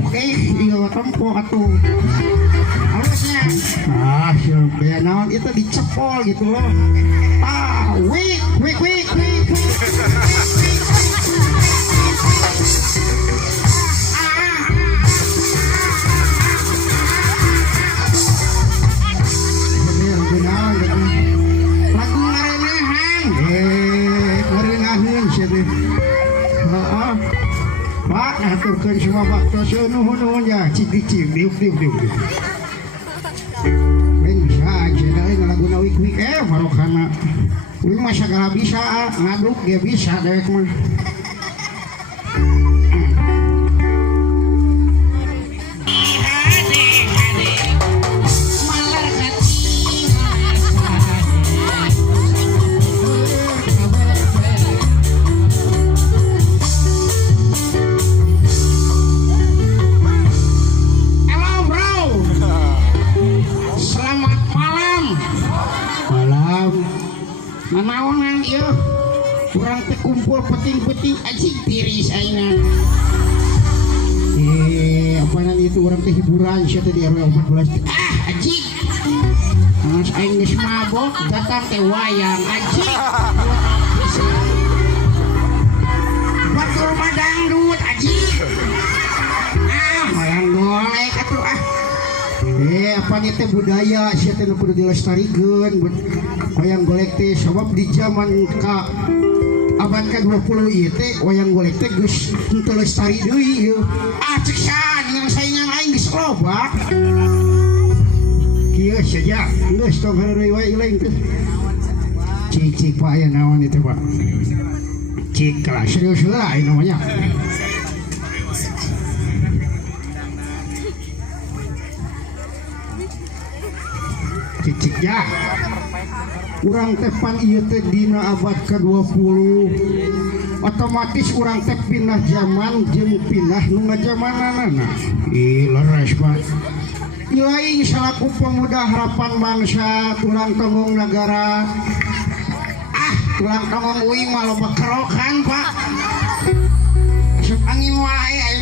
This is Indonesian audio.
oke iya tempo atuh halusnya ya naon itu dicepol gitu loh wik lagu ngarenehan ngarenaheun sia Pak, aturkeun semua bakto nuhun ya, cik diuk. Ben bisa aja dari ngalagun wik marokana. Wik mah sagala bisa, ngaduk ge bisa dewek mah. Nanaonan ieu urang teh kumpul peting-peting anjing tiris ayeuna apaan itu urang teh hiburan sia teh di RW 14 anjing mas aing geus mabok datang teh wayang anjing batur mah dangdut anjing wayang golek atuh apa nih teh budaya sia teh nu kudu dilestarikeun wayang golek teh sabab di zaman ka abad ke-20 ieu teh wayang golek teh geus teu lestari deui ieu cek san yang saingan aing geus loba kieu saja geus tong hareuy wae ilaing teh cik Pak aya naon itu Pak cik kelas serius lah ini namanya cicik ya urang teh pan ieu teh dina abad ke-20 otomatis urang teh pindah zaman jeung pindah nu ngajamanana leres Pak ilaing salaku pemuda harapan bangsa tulang tongong negara tulang tongong uing mah loba kerokan Pak sok angin wae